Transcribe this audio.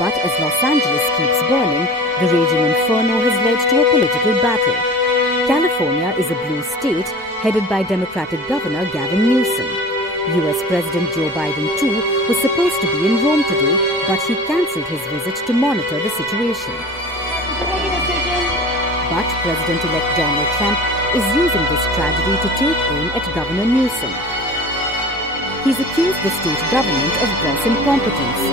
But as Los Angeles keeps burning, the raging inferno has led to a political battle. California is a blue state headed by Democratic Governor Gavin Newsom. US President Joe Biden, too, was supposed to be in Rome today, but he cancelled his visit to monitor the situation. But President-elect Donald Trump is using this tragedy to take aim at Governor Newsom. He's accused the state government of gross incompetence.